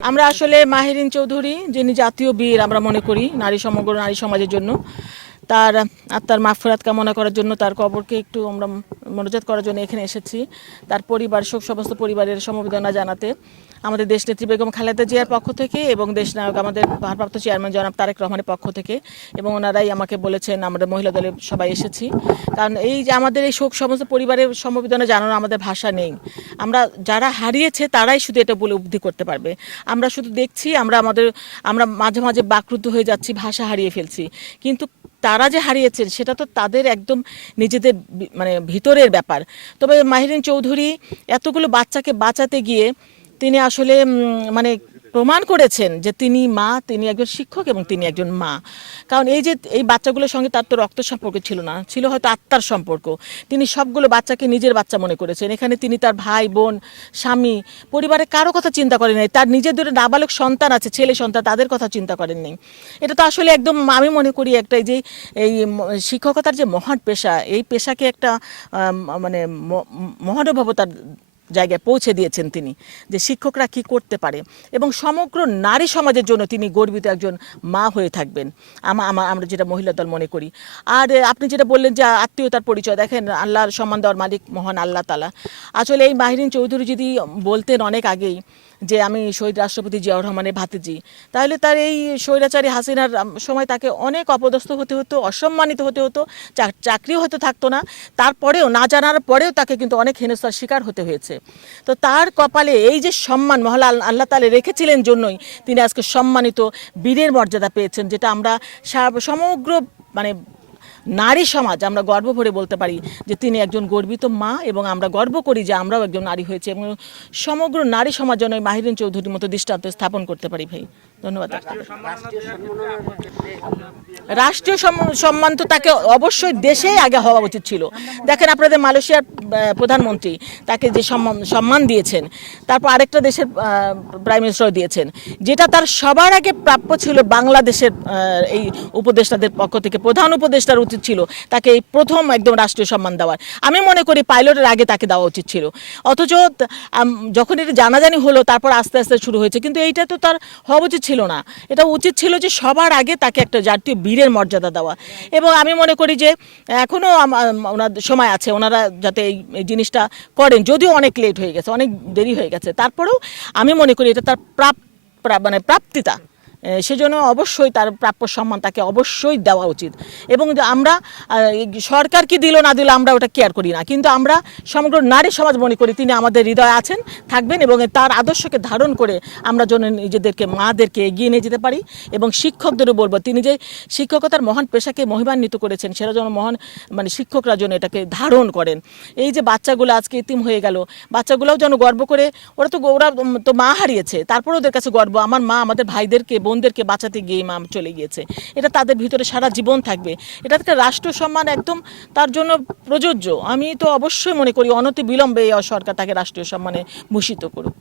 আমরা আসলে মাহিরিন চৌধুরী যিনি জাতীয় বীর আমরা মনে করি সমগ্র নারী সমাজের জন্য তার আত্মার মাগফিরাত কামনা করার জন্য তার কবরকে একটু আমরা মনোজাত করার জন্য এখানে এসেছি। তার পরিবার সমস্ত পরিবারের সমবেদনা জানাতে আমাদের দেশনেত্রী বেগম খালেদা জিয়ার পক্ষ থেকে এবং দেশনায়ক আমাদের ভারপ্রাপ্ত চেয়ারম্যান জনাব তারেক রহমানের পক্ষ থেকে, এবং ওনারাই আমাকে বলেছেন আমরা মহিলা দলে সবাই এসেছি। কারণ এই যে আমাদের এই শোক সমস্ত পরিবারের সমবেদনা জানানো আমাদের ভাষা নেই। আমরা যারা হারিয়েছে তারাই শুধু এটা উপলব্ধি করতে পারবে। আমরা শুধু দেখছি, আমরা মাঝে মাঝে বাকরুদ্ধ হয়ে যাচ্ছি, ভাষা হারিয়ে ফেলছি, কিন্তু তারা যে হারিয়েছেন সেটা তো তাদের একদম নিজেদের মানে ভিতরের ব্যাপার। তবে মাহিরিন চৌধুরী এতগুলো বাচ্চাকে বাঁচাতে গিয়ে তিনি আসলে মানে প্রমাণ করেছেন যে তিনি মা, তিনি একজন শিক্ষক এবং তিনি একজন মা। কারণ এই বাচ্চাগুলোর সঙ্গে তার তো রক্ত সম্পর্ক ছিল না, ছিল হয়তো আত্মার সম্পর্ক। তিনি সবগুলো বাচ্চাকে নিজের বাচ্চা মনে করেছেন। এখানে তিনি তার ভাই বোন, স্বামী, পরিবারের কারো কথা চিন্তা করেন নাই। তার নিজের দুটো নাবালক সন্তান আছে, ছেলে সন্তান, তাদের কথা চিন্তা করেন নাই। এটা তো আসলে একদম আমি মনে করি একটা এই শিক্ষকতার যে মহান পেশা, এই পেশাকে একটা মানে মহানুভবতার জায়গায় পৌঁছে দিয়েছেন তিনি, যে শিক্ষকরা কি করতে পারে, এবং সমগ্র নারী সমাজের জন্য তিনি গর্বিত একজন মা হয়ে থাকবেন আমরা যেটা মহিলা দল মনে করি। আর আপনি যেটা বললেন যে আত্মীয়তার পরিচয়, দেখেন আল্লাহর সম্মান দেওয়ার মালিক মহান আল্লাহ তাআলা। আসলে এই মাহিরিন চৌধুরী যদি বলতেন অনেক আগেই যে আমি শহীদ রাষ্ট্রপতি জিয়াউর রহমানের ভাতিজি, তাহলে তার এই স্বৈরাচারী হাসিনার সময় তাকে অনেক অপদস্থ হতে হতো, অসম্মানিত হতে হতো, চাকরিও হয়তো থাকতো না। তারপরেও না জানার পরেও তাকে কিন্তু অনেক হেনস্থার শিকার হতে হয়েছে। তো তার কপালে এই যে সম্মান মহল আল্লাহ তাআলা রেখেছিলেন জন্যই তিনি আজকে সম্মানিত বীরের মর্যাদা পেয়েছেন, যেটা আমরা সমগ্র মানে নারী সমাজ আমরা গর্ব ভরে বলতে পারি যে তিনি একজন গর্বিত মা, এবং আমরা গর্ব করি যে আমরাও একজন নারী হয়েছে, এবং সমগ্র নারী সমাজ যেন মাহিরিন চৌধুরীর মতো দৃষ্টান্ত স্থাপন করতে পারি। ভাই ধন্যবাদ। রাষ্ট্রীয় সম্মান তো তাকে অবশ্যই দেশে আগে হওয়া উচিত ছিল। দেখেন আপনাদের মালয়েশিয়ার প্রধানমন্ত্রী তাকে যে সম্মান দিয়েছেন, তারপর আরেকটা দেশের প্রাইম মিনিস্টার দিয়েছেন, যেটা তার সবার আগে প্রাপ্য ছিল বাংলাদেশের এই উপদেষ্টাদের পক্ষ থেকে। প্রধান উপদেষ্টার উচিত ছিল তাকে এই প্রথম একদম রাষ্ট্রীয় সম্মান দেওয়ার। আমি মনে করি পাইলটের আগে তাকে দেওয়া উচিত ছিল। অথচ যখন এটা জানাজানি হলো তারপর আস্তে আস্তে শুরু হয়েছে, কিন্তু এইটা তো তার হওয়া উচিত ছিল না। এটা উচিত ছিল যে সবার আগে তাকে একটা জাতীয় বীরের মর্যাদা দেওয়া। এবং আমি মনে করি যে এখনও ওনাদের সময় আছে, ওনারা যাতে এই জিনিসটা করেন, যদিও অনেক লেট হয়ে গেছে, অনেক দেরি হয়ে গেছে, তারপরেও আমি মনে করি এটা তার প্রাপ্তিতা। সেজন্য অবশ্যই তার প্রাপ্য সম্মান তাকে অবশ্যই দেওয়া উচিত। এবং আমরা সরকার কি দিল না দিল আমরা ওটা কেয়ার করি না, কিন্তু আমরা সমগ্র নারী সমাজ মনে করি তিনি আমাদের হৃদয়ে আছেন, থাকবেন, এবং তার আদর্শকে ধারণ করে আমরা যেন নিজেদেরকে মাদেরকে এগিয়ে নিয়ে যেতে পারি। এবং শিক্ষকদেরও বলবো তিনি যে শিক্ষকতার মহান পেশাকে মহিমান্বিত করেছেন, সেটা যেন মহান শিক্ষকরা যেন এটাকে ধারণ করেন। এই যে বাচ্চাগুলো আজকে ইতিম হয়ে গেল, বাচ্চাগুলোও যেন গর্ব করে, ওরা তো মা হারিয়েছে, তারপরে ওদের কাছে গর্ব আমার মা আমাদের ভাইদেরকে বোনদেরকে বাঁচাতে গিয়ে মা চলে গিয়েছে। এটা তাদের ভিতরে সারা জীবন থাকবে। এটা একটা রাষ্ট্র সম্মান একদম তার জন্য প্রযোজ্য। আমি তো অবশ্যই মনে করি অনতি বিলম্বে এই সরকার তাকে রাষ্ট্রীয় সম্মানে ভূষিত করুক।